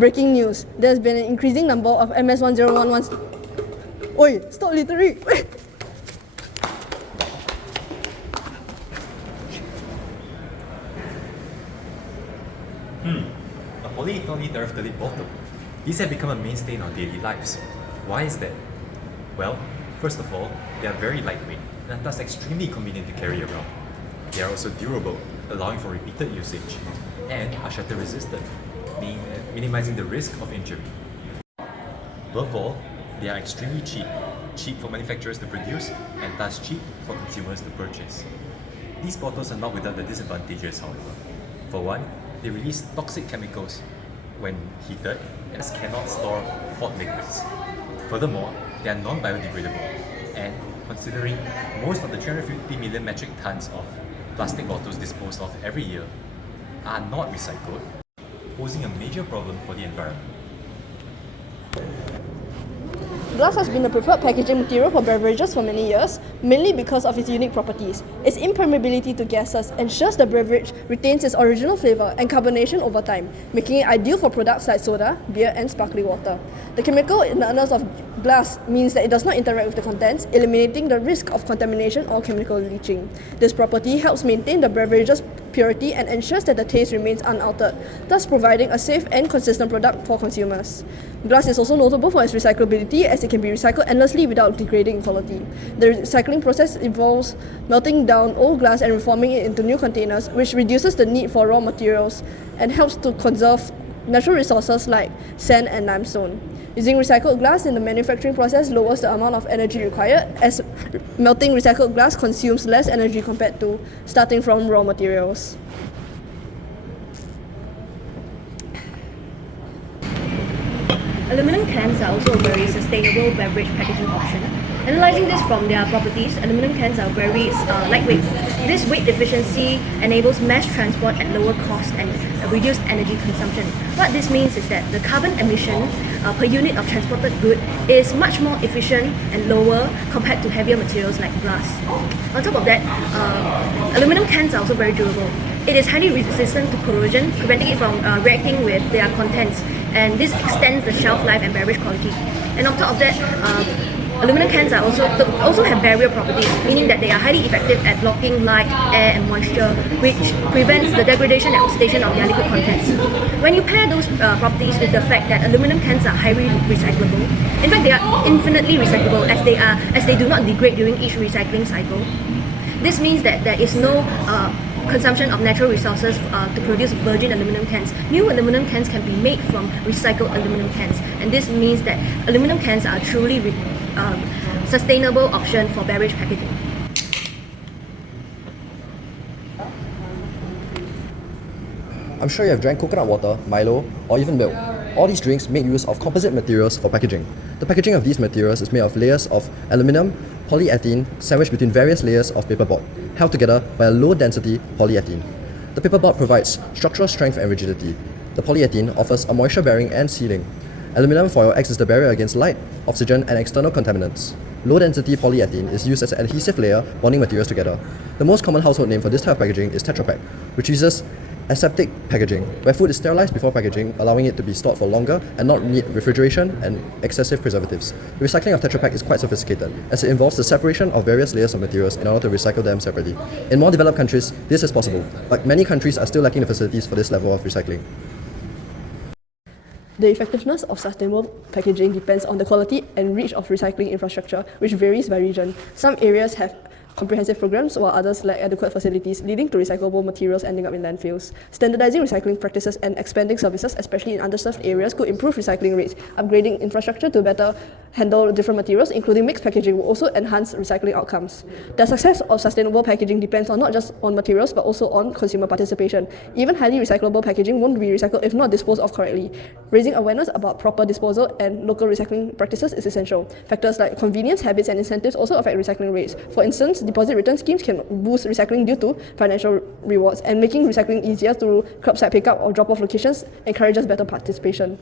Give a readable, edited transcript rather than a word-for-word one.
Breaking news. There's been an increasing number of MS1011s. Oi, stop littering! A polyethylene terephthalate bottle. These have become a mainstay in our daily lives. Why is that? Well, first of all, they are very lightweight and thus extremely convenient to carry around. They are also durable, allowing for repeated usage, and are shatter resistant, minimizing the risk of injury. Above all, they are extremely cheap for manufacturers to produce and thus cheap for consumers to purchase. These bottles are not without the disadvantages, however. For one, they release toxic chemicals when heated and cannot store hot liquids. Furthermore, they are non-biodegradable, and considering most of the 350 million metric tons of plastic bottles disposed of every year are not recycled, posing a major problem for the environment. Glass has been the preferred packaging material for beverages for many years, mainly because of its unique properties. Its impermeability to gases ensures the beverage retains its original flavour and carbonation over time, making it ideal for products like soda, beer and sparkling water. The chemical inerness of glass means that it does not interact with the contents, eliminating the risk of contamination or chemical leaching. This property helps maintain the beverage's purity and ensures that the taste remains unaltered, thus providing a safe and consistent product for consumers. Glass is also notable for its recyclability, as it can be recycled endlessly without degrading in quality. The recycling process involves melting down old glass and reforming it into new containers, which reduces the need for raw materials and helps to conserve natural resources like sand and limestone. Using recycled glass in the manufacturing process lowers the amount of energy required, as melting recycled glass consumes less energy compared to starting from raw materials. Aluminum cans are also a very sustainable beverage packaging option. Analyzing this from their properties, aluminum cans are very lightweight. This weight efficiency enables mass transport at lower cost and reduced energy consumption. What this means is that the carbon emission per unit of transported good is much more efficient and lower compared to heavier materials like glass. On top of that, aluminum cans are also very durable. It is highly resistant to corrosion, preventing it from reacting with their contents, and this extends the shelf life and beverage quality. And on top of that, aluminum cans are also have barrier properties, meaning that they are highly effective at blocking light, air and moisture, which prevents the degradation and oxidation of their liquid contents. When you pair those properties with the fact that aluminum cans are highly recyclable, in fact they are infinitely recyclable as they do not degrade during each recycling cycle. This means that there is no consumption of natural resources to produce virgin aluminum cans. New aluminum cans can be made from recycled aluminum cans, and this means that aluminum cans are a truly sustainable option for beverage packaging. I'm sure you have drank coconut water, Milo, or even milk. All these drinks make use of composite materials for packaging. The packaging of these materials is made of layers of aluminum, polyethylene, sandwiched between various layers of paperboard, held together by a low-density polyethylene. The paperboard provides structural strength and rigidity. The polyethylene offers a moisture-bearing and sealing. Aluminum foil acts as the barrier against light, oxygen, and external contaminants. Low-density polyethylene is used as an adhesive layer bonding materials together. The most common household name for this type of packaging is Tetra Pak, which uses aseptic packaging, where food is sterilized before packaging, allowing it to be stored for longer and not need refrigeration and excessive preservatives. The recycling of Tetra Pak is quite sophisticated, as it involves the separation of various layers of materials in order to recycle them separately. In more developed countries, this is possible, but many countries are still lacking the facilities for this level of recycling. The effectiveness of sustainable packaging depends on the quality and reach of recycling infrastructure, which varies by region. Some areas have comprehensive programs, while others lack adequate facilities, leading to recyclable materials ending up in landfills. Standardizing recycling practices and expanding services, especially in underserved areas, could improve recycling rates. Upgrading infrastructure to better handle different materials, including mixed packaging, will also enhance recycling outcomes. The success of sustainable packaging depends not just on materials, but also on consumer participation. Even highly recyclable packaging won't be recycled if not disposed of correctly. Raising awareness about proper disposal and local recycling practices is essential. Factors like convenience, habits, and incentives also affect recycling rates. For instance, deposit return schemes can boost recycling due to financial rewards, and making recycling easier through curbside pickup or drop-off locations encourages better participation.